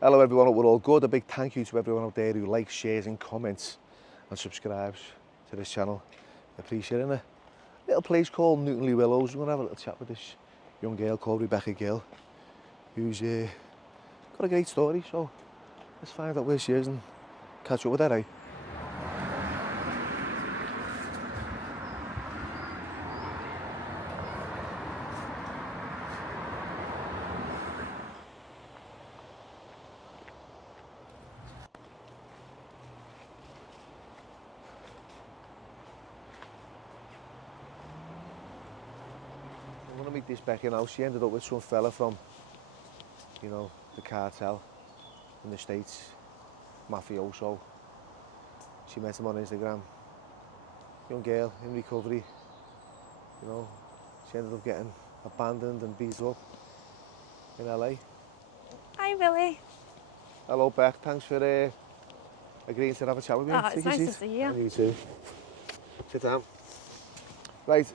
Hello everyone, hope we're all good. A big thank you to everyone out there who likes, shares and comments and subscribes to this channel. Appreciate it. A little place called Newtonley Willows. We're going to have a little chat with this young girl called Rebecca Gill, who's got a great story. So let's find out where she is and catch up with her, eh? I'm going to meet this Becca now. She ended up with some fella from, you know, the cartel in the States, mafioso. She met him on Instagram. Young girl in recovery, you know. She ended up getting abandoned and beat up in LA. Hi, Billy. Hello, Beck. Thanks for agreeing to have a chat with me. Oh, it's nice to see you. And you too. Sit down. Right.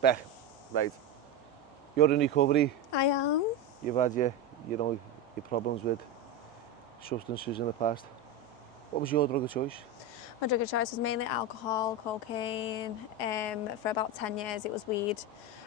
Beck, right. You're in recovery. I am. You've had your problems with substances in the past. What was your drug of choice? My drug of choice was mainly alcohol, cocaine. For about 10 years it was weed.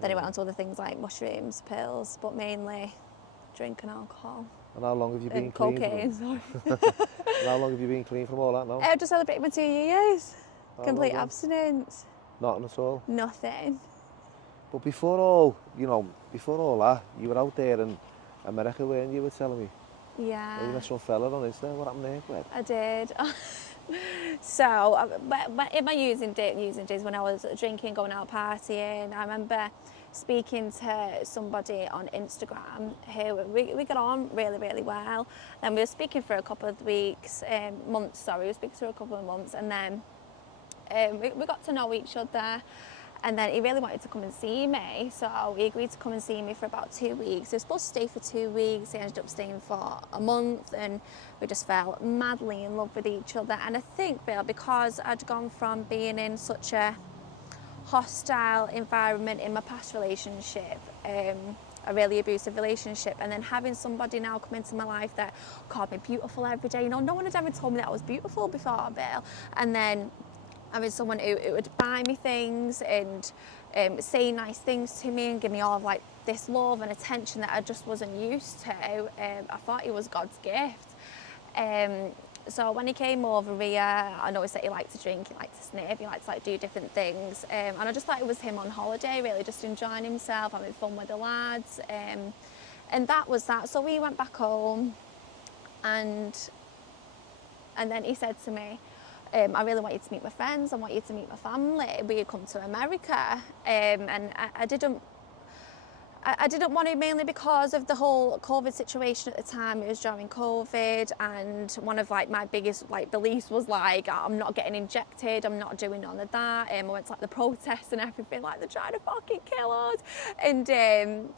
Then it went on to other things like mushrooms, pills, but mainly drink and alcohol. And how long have you been and clean? Cocaine, sorry. And how long have you been clean from all that now? I just celebrated my 2 years. Complete long? abstinence. Nothing at all. Nothing. But before all that, you were out there in America, weren't you? You were telling me. Yeah. You met some fella on Instagram. What happened there? Where? I did. So, in my using days when I was drinking, going out partying, I remember speaking to somebody on Instagram who we got on really, really well. And we were speaking for a couple of months, we were speaking for a couple of months, and then we got to know each other. And then he really wanted to come and see me, so he agreed to come and see me for about 2 weeks. He was supposed to stay for 2 weeks, he ended up staying for a month, and we just fell madly in love with each other. And I think, Bill, because I'd gone from being in such a hostile environment in my past relationship, a really abusive relationship, and then having somebody now come into my life that called me beautiful every day. You know, no one had ever told me that I was beautiful before, Bill. And then having someone who would buy me things and say nice things to me and give me all of like this love and attention that I just wasn't used to. I thought he was God's gift. So when he came over here, I noticed that he liked to drink, he liked to snip, he liked to like do different things. And I just thought it was him on holiday, really just enjoying himself, having fun with the lads. And that was that. So we went back home, and then he said to me, I really want you to meet my friends, I want you to meet my family. We had come to America, and I didn't want to, mainly because of the whole COVID situation at the time. It was during COVID, and one of like my biggest like beliefs was like, I'm not getting injected, I'm not doing none of that. I went to like the protests and everything, like they're trying to fucking kill us. And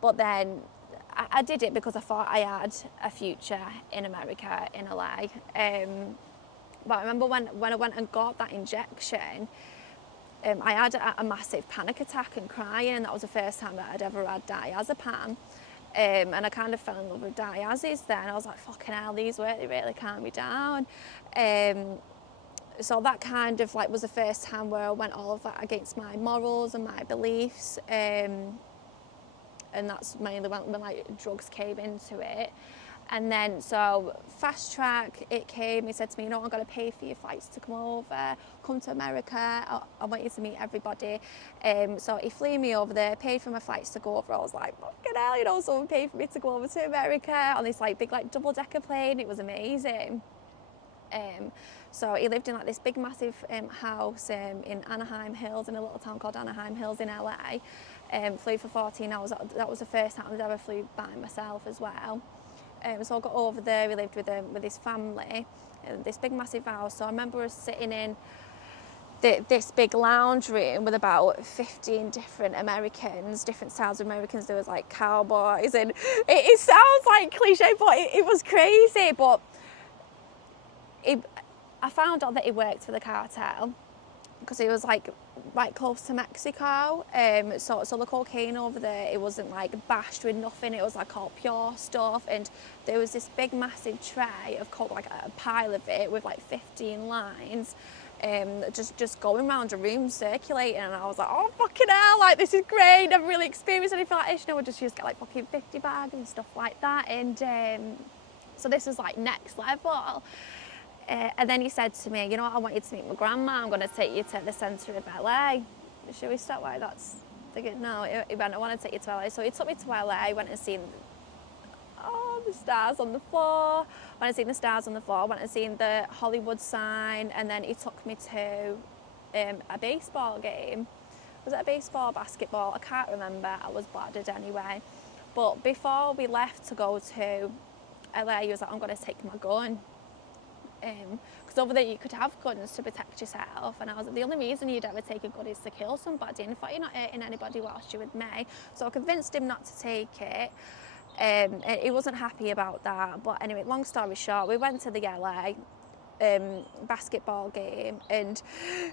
but then I did it because I thought I had a future in America, in LA. But I remember when I went and got that injection, I had a massive panic attack and crying, and that was the first time that I'd ever had diazepam. And I kind of fell in love with diazes then. I was like, fucking hell, these work, they really calm me down. So that kind of like was the first time where I went all of that against my morals and my beliefs. And that's mainly when like drugs came into it. And then, so fast track, it came, he said to me, you know, I'm going to pay for your flights to come over, come to America, I want you to meet everybody. So he flew me over there, paid for my flights to go over. I was like, fucking hell, you know, someone paid for me to go over to America on this like big like double-decker plane. It was amazing. So he lived in like this big massive house in Anaheim Hills, in a little town called Anaheim Hills in LA. Flew for 14 hours. That was the first time I'd ever flew by myself as well. So I got over there, we lived with his family, in this big massive house. So I remember us sitting in this big lounge room with about 15 different Americans, different styles of Americans. There was like cowboys, and it sounds like cliche, but it was crazy. But I found out that he worked for the cartel, because he was like right close to Mexico. So the cocaine over there, it wasn't like bashed with nothing. It was like all pure stuff. And there was this big massive tray of coke, like a pile of it with like 15 lines. Just going around a room circulating, and I was like, oh fucking hell, like this is great, never really experienced anything like this, you know, we just used to get like fucking 50 bag and stuff like that, and so this was like next level. And then he said to me, you know what, I want you to meet my grandma, I'm going to take you to the centre of LA. Should we stop why that's thinking? No, he went, I want to take you to LA. So he took me to LA, went and seen the stars on the floor. Went and seen the stars on the floor, went and seen the Hollywood sign, and then he took me to a baseball game. Was it a baseball, basketball? I can't remember. I was bladdered anyway. But before we left to go to LA, he was like, I'm going to take my gun. Because over there you could have guns to protect yourself, and I was like, the only reason you'd ever take a gun is to kill somebody, and I thought, you're not hurting anybody whilst you're with me. So I convinced him not to take it. He wasn't happy about that, but anyway, long story short, we went to the LA basketball game, and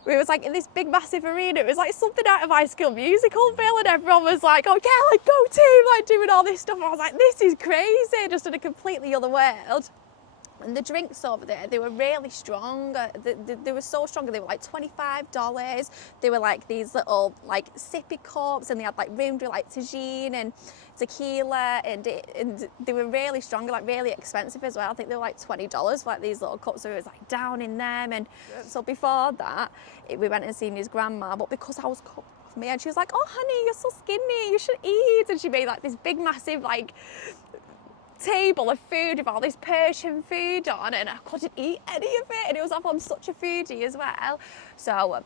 we was like in this big massive arena. It was like something out of High School Musical, Bill, and everyone was like, oh yeah, like go team, like doing all this stuff. I was like, this is crazy, just in a completely other world. And the drinks over there, they were really strong. They were so strong. They were like $25. They were like these little like sippy cups, and they had like room with like tagine and tequila, and they were really strong, like really expensive as well. I think they were like $20 for like these little cups. So it was like down in them. And so before that, we went and seen his grandma. But because I was cut off me, and she was like, "Oh honey, you're so skinny. You should eat." And she made like this big massive like table of food with all this Persian food on, and I couldn't eat any of it, and it was off. I'm such a foodie as well. So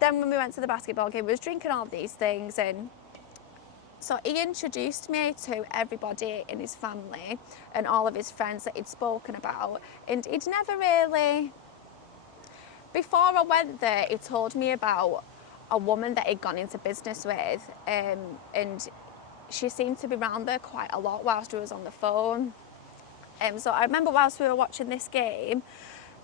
then when we went to the basketball game, we was drinking all these things, and so he introduced me to everybody in his family and all of his friends that he'd spoken about, and he'd never really, before I went there, he told me about a woman that he'd gone into business with, and she seemed to be around there quite a lot whilst we was on the phone. So I remember whilst we were watching this game,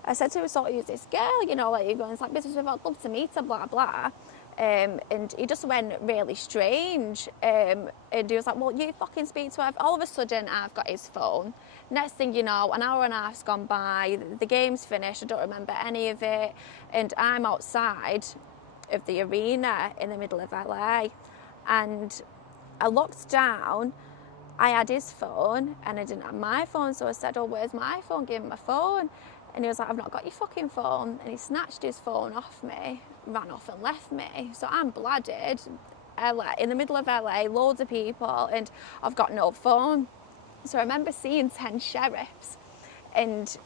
I said to him, so who's this girl, you know, like you're going into like business with, I'd love to meet her, blah, blah. And he just went really strange. And he was like, well, you fucking speak to her. All of a sudden, I've got his phone. Next thing you know, an hour and a half's gone by, the game's finished, I don't remember any of it. And I'm outside of the arena in the middle of LA. And I looked down, I had his phone and I didn't have my phone, so I said, oh, where's my phone? Give him my phone. And he was like, I've not got your fucking phone. And he snatched his phone off me, ran off and left me. So I'm bladdered, LA, in the middle of LA, loads of people, and I've got no phone. So I remember seeing 10 sheriffs, and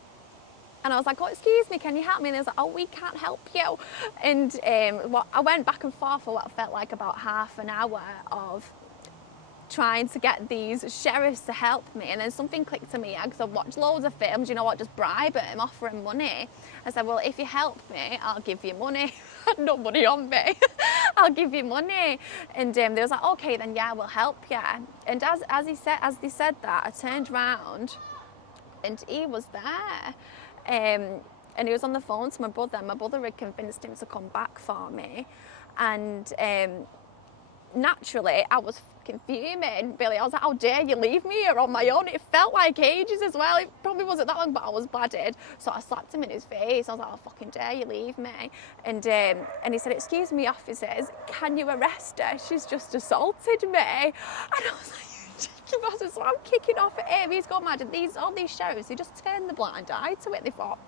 I was like, oh, excuse me, can you help me? And they was like, oh, we can't help you. And I went back and forth for what felt like about half an hour of trying to get these sheriffs to help me, and then something clicked to me because I've watched loads of films, you know what, just bribe him, offer him money. I said, well, if you help me, I'll give you money. I had no money on me. I'll give you money. And they was like, okay, then yeah, we'll help you. And as they said that, I turned round and he was there. And he was on the phone to my brother, and my brother had convinced him to come back for me. And naturally, I was fucking fuming, Billy. I was like, how dare you leave me here on my own? It felt like ages as well. It probably wasn't that long, but I was bladdered. So I slapped him in his face. I was like, oh, fucking dare you leave me? And he said, excuse me, officers, can you arrest her? She's just assaulted me. And I was like, you cheeky bastard. So I'm kicking off at him. He's gone mad. And all these sheriffs, they just turned the blind eye to it. They thought,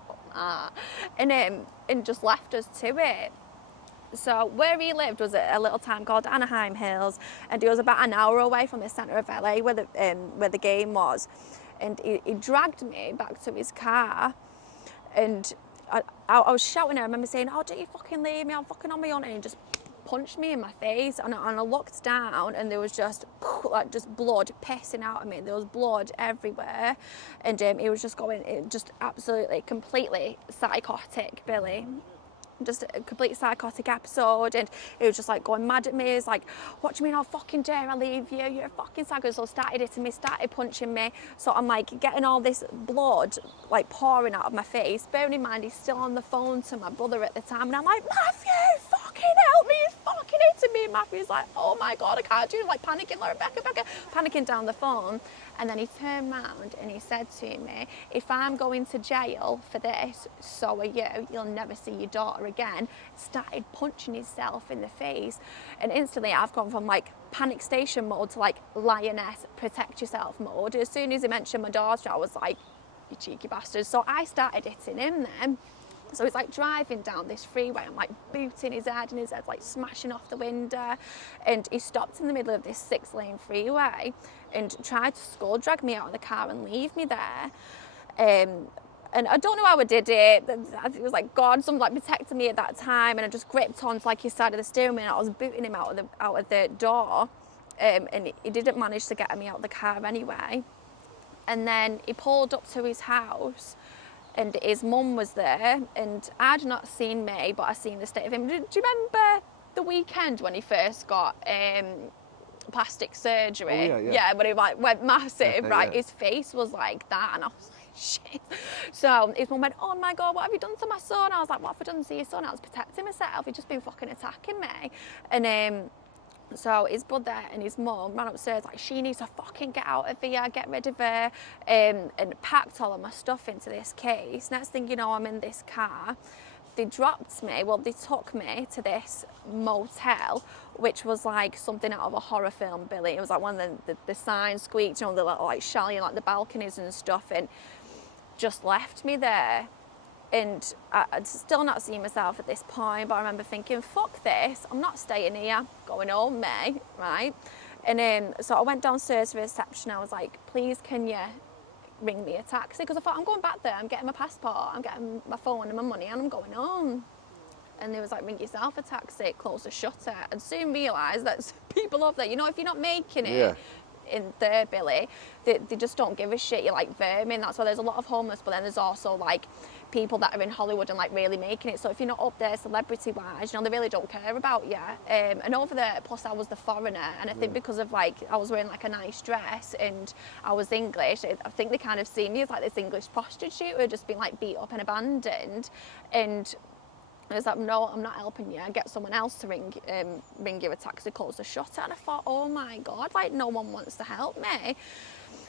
and just left us to it. So where he lived was a little town called Anaheim Hills, and he was about an hour away from the centre of LA where the game was. And he dragged me back to his car, and I was shouting at him. I remember saying, oh, don't you fucking leave me, I'm fucking on my own. And he just punched me in my face, and I looked down, and there was just blood pissing out of me. There was blood everywhere, and he was just going, just absolutely, completely psychotic, Billy. Just a complete psychotic episode, and he was just like going mad at me. He's like, what do you mean, how fucking dare I leave you? You're a fucking psycho. So started hitting me, started punching me. So I'm like getting all this blood like pouring out of my face. Bearing in mind, he's still on the phone to my brother at the time, and I'm like, Matthew, fuck help me, he's fucking hitting me. And Matthew's like, oh my God, I can't do it. Like panicking, like, Rebecca, panicking down the phone. And then he turned round and he said to me, if I'm going to jail for this, so are you. You'll never see your daughter again. Started punching himself in the face. And instantly I've gone from like panic station mode to like lioness, protect yourself mode. As soon as he mentioned my daughter, I was like, you cheeky bastard. So I started hitting him then. So he's like driving down this freeway, I'm like booting his head and his head's like smashing off the window, and he stopped in the middle of this 6-lane freeway and tried to skull drag me out of the car and leave me there. And I don't know how I did it. It was like God, something like protected me at that time, and I just gripped onto like his side of the steering wheel and I was booting him out of the door, and he didn't manage to get me out of the car anyway. And then he pulled up to his house, and his mum was there, and I'd not seen me, but I seen the state of him. Do you remember the weekend when he first got plastic surgery? Oh, yeah. Yeah, when he like went massive, right? Yeah. His face was like that, and I was like, shit. So his mum went, oh my God, what have you done to my son? I was like, what have I done to your son? I was protecting myself. He'd just been fucking attacking me. And so his brother and his mum ran upstairs like, she needs to fucking get out of here, get rid of her, and packed all of my stuff into this case. Next thing you know, I'm in this car. They dropped me, well, they took me to this motel, which was like something out of a horror film, Billy. It was like one of the signs squeaked, you know, the like shelly, like the balconies and stuff, and just left me there. And I'd still not seen myself at this point, but I remember thinking, fuck this, I'm not staying here, going home, mate, right? And so I went downstairs to reception. I was like, please, can you ring me a taxi? Because I thought, I'm going back there, I'm getting my passport, I'm getting my phone and my money, and I'm going home. And they was like, ring yourself a taxi, close the shutter. And soon realised that people over there, you know, if you're not making it, in there, Billy, they just don't give a shit. You're like vermin. That's why there's a lot of homeless, but then there's also like people that are in Hollywood and like really making it. So if you're not up there celebrity wise, you know, they really don't care about you. And over there, plus I was the foreigner, and I think because of like I was wearing like a nice dress and I was English, I think they kind of seen me as like this English prostitute who had just been like beat up and abandoned. And I was like, no, I'm not helping you. Get someone else to ring you a taxi, close the shutter. And I thought, oh my God, like no one wants to help me.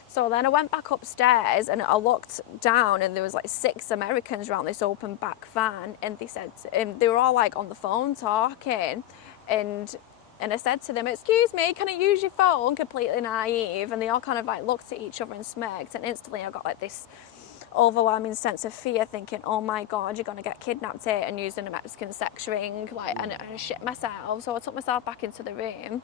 So then I went back upstairs and I looked down, and there was like 6 Americans around this open back van, and they said, they were all like on the phone talking, and I said to them, excuse me, can I use your phone? Completely naive. And they all kind of like looked at each other and smirked, and instantly I got like this overwhelming sense of fear, thinking, oh my God, you're gonna get kidnapped here and used in a Mexican sex ring, like, and I shit myself. So I took myself back into the room,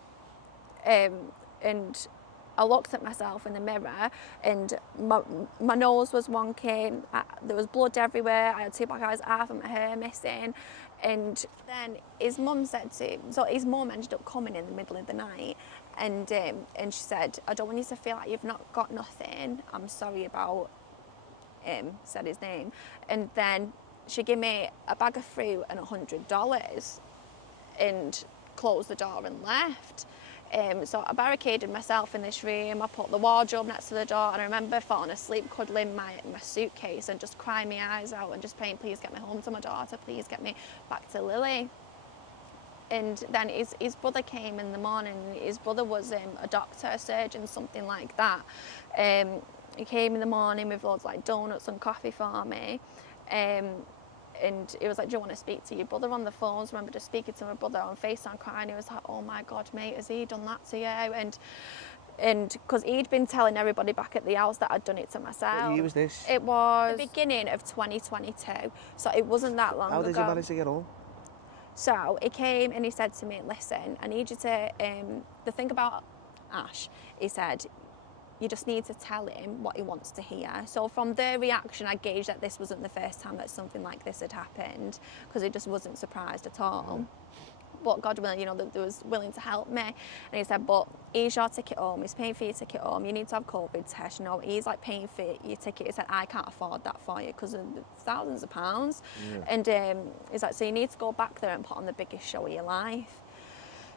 and I looked at myself in the mirror, and my nose was wonky, there was blood everywhere, I had 2 black eyes, half of my hair missing. And then his mum said to him, so his mum ended up coming in the middle of the night, and she said, I don't want you to feel like you've not got nothing, I'm sorry about said his name. And then she gave me a bag of fruit and $100 and closed the door and left. So I barricaded myself in this room, I put the wardrobe next to the door, and I remember falling asleep cuddling my suitcase and just crying my eyes out and just praying, please get me home to my daughter, please get me back to Lily. And then his brother came in the morning. His brother was a doctor, a surgeon, something like that. He came in the morning with loads of like donuts and coffee for me, and he was like, do you want to speak to your brother on the phone? So I remember just speaking to my brother on FaceTime, crying. He was like, oh my God, mate, has he done that to you? And because he'd been telling everybody back at the house that I'd done it to myself. What year was this? It was the beginning of 2022, so it wasn't that long ago. How did you manage to get home? So he came and he said to me, listen, I need you to, the thing about Ash, he said, you just need to tell him what he wants to hear. So from their reaction, I gauged that this wasn't the first time that something like this had happened, because he just wasn't surprised at all. But God willing, you know, that they was willing to help me. And he said, but here's your ticket home, he's paying for your ticket home, you need to have COVID test, you know, he's like paying for your ticket. He said, I can't afford that for you because of the thousands of pounds. And he's like, so you need to go back there and put on the biggest show of your life.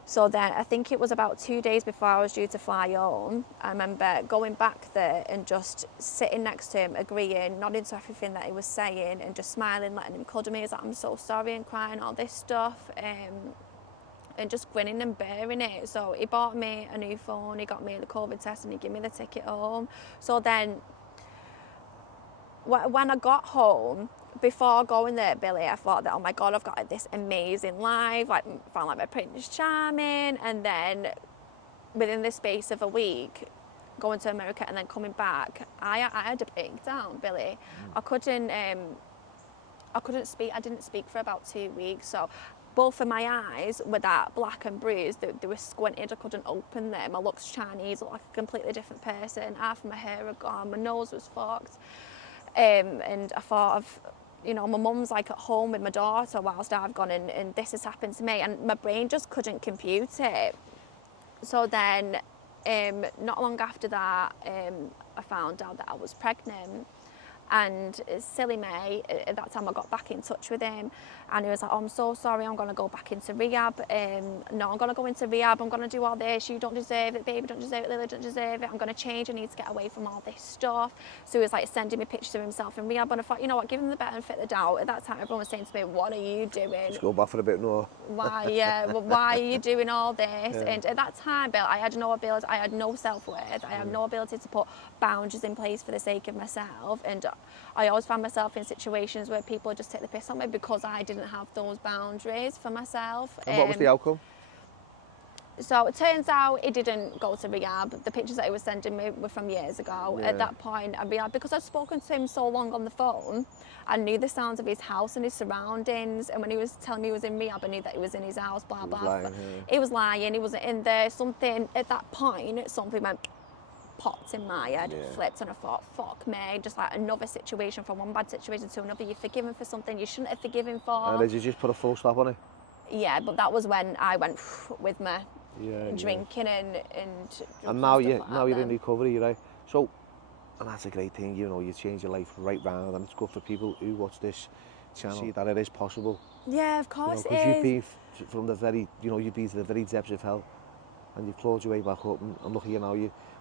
So then I think it was about 2 days before I was due to fly home. I remember going back there and just sitting next to him, agreeing, nodding to everything that he was saying and just smiling, letting him cuddle me. He was like, I'm so sorry, and crying, all this stuff. And just grinning and bearing it. So he bought me a new phone, he got me the COVID test, and he gave me the ticket home. So then when I got home, before going there, Billy, I thought that, oh my God, I've got like, this amazing life, like found like my Prince Charming, and then within the space of a week, going to America and then coming back, I had a breakdown, Billy. I couldn't speak. I didn't speak for about 2 weeks. So both of my eyes were that black and bruised. They were squinted. I couldn't open them. I looked Chinese, looked like a completely different person. Half of my hair had gone. My nose was fucked. And I thought of, you know, my mum's like at home with my daughter whilst I've gone, and this has happened to me, and my brain just couldn't compute it. So then, not long after that, I found out that I was pregnant. And silly me, at that time I got back in touch with him, and he was like, oh, I'm so sorry, I'm going to go back into rehab. No, I'm going to go into rehab, I'm going to do all this, you don't deserve it, baby don't deserve it, Lily don't deserve it, I'm going to change, I need to get away from all this stuff. So he was like sending me pictures of himself in rehab, and I thought, you know what, give him the benefit of the doubt. At that time everyone was saying to me, what are you doing? Just go back for a bit more. Why are you doing all this? Yeah. And at that time, Bill, I had no ability, I had no self-worth, I had no ability to put boundaries in place for the sake of myself, and I always found myself in situations where people just take the piss on me because I didn't have those boundaries for myself. And what was the outcome? So it turns out he didn't go to rehab. The pictures that he was sending me were from years ago. Yeah. At that point, because I'd spoken to him so long on the phone, I knew the sounds of his house and his surroundings. And when he was telling me he was in rehab, I knew that he was in his house, blah, blah. Lying, he was lying, he wasn't in there. Something, at that point, something went popped in my head, flipped, and I thought, fuck me, just like another situation, from one bad situation to another. You're forgiven for something you shouldn't have forgiven for. And did you just put a full stop on it? Yeah, but that was when I went with my drinking and now you're in recovery, right? So, and that's a great thing, you know, you change your life right round, and it's good for people who watch this channel, see that it is possible. Yeah, of course, you know, because you've been from the very, you know, you've been to the very depths of hell, and you've clawed your way back up, and look at you now.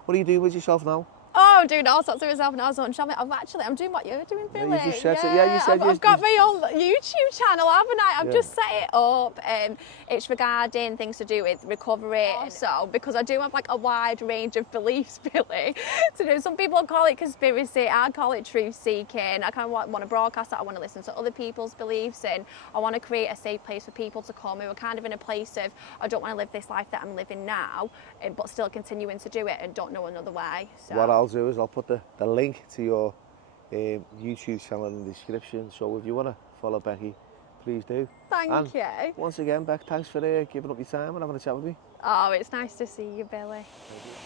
What are you doing with yourself now? Oh, I'm doing all sorts of myself now. So I'm doing what you're doing, Billy. Yeah, you just said you said I've got my own YouTube channel, haven't I? I've just set it up. It's regarding things to do with recovery. So, because I do have like a wide range of beliefs, Billy. So some people call it conspiracy. I call it truth seeking. I kind of want to broadcast that. I want to listen to other people's beliefs, and I want to create a safe place for people to come who are kind of in a place of, I don't want to live this life that I'm living now, but still continuing to do it and don't know another way. So what I'll do is I'll put the link to your YouTube channel in the description, so if you want to follow Becky, please do. Thank you. Once again, Beck, thanks for giving up your time and having a chat with me. Oh, it's nice to see you, Billy. Thank you.